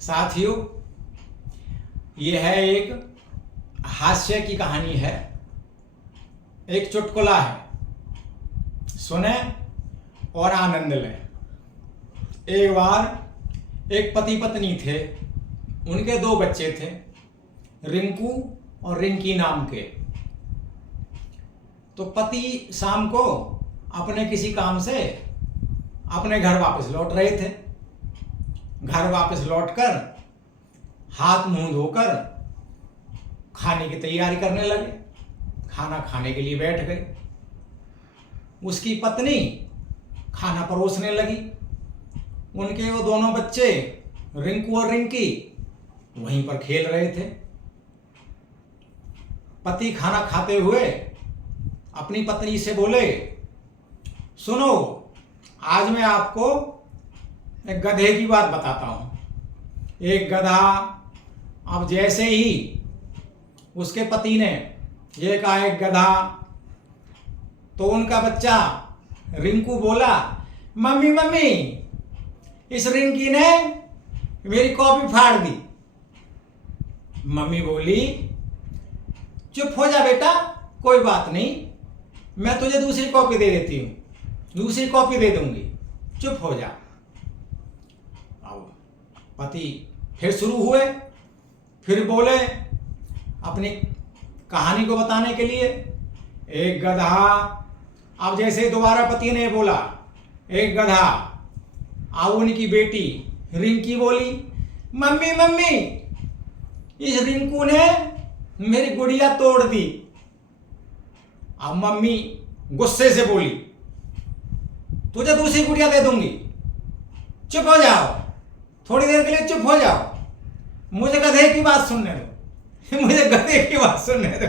साथियों, यह है एक हास्य की कहानी है, एक चुटकुला है। सुने और आनंद लें। एक बार एक पति पत्नी थे, उनके दो बच्चे थे, रिंकू और रिंकी नाम के। तो पति शाम को अपने किसी काम से अपने घर वापस लौट रहे थे। घर वापस लौटकर हाथ मुंह धोकर खाने की तैयारी करने लगे। खाना खाने के लिए बैठ गए। उसकी पत्नी खाना परोसने लगी। उनके वो दोनों बच्चे रिंकू और रिंकी वहीं पर खेल रहे थे। पति खाना खाते हुए अपनी पत्नी से बोले, सुनो, आज मैं आपको एक गधे की बात बताता हूं। एक गधा, अब जैसे ही उसके पति ने ये कहा एक गधा, तो उनका बच्चा रिंकू बोला, मम्मी मम्मी, इस रिंकी ने मेरी कॉपी फाड़ दी। मम्मी बोली, चुप हो जा बेटा, कोई बात नहीं, मैं तुझे दूसरी कॉपी दे देती हूँ, दूसरी कॉपी दे दूंगी, चुप हो जा। अब पति फिर शुरू हुए, फिर बोले अपनी कहानी को बताने के लिए, एक गधा। अब जैसे दोबारा पति ने बोला एक गधा, अब उनकी बेटी रिंकी बोली, मम्मी मम्मी, इस रिंकू ने मेरी गुड़िया तोड़ दी। अब मम्मी गुस्से से बोली, तुझे दूसरी गुड़िया दे दूंगी, चुप हो जाओ, थोड़ी देर के लिए चुप हो जाओ, मुझे गधे की बात सुनने दो, मुझे गधे की बात सुनने दो।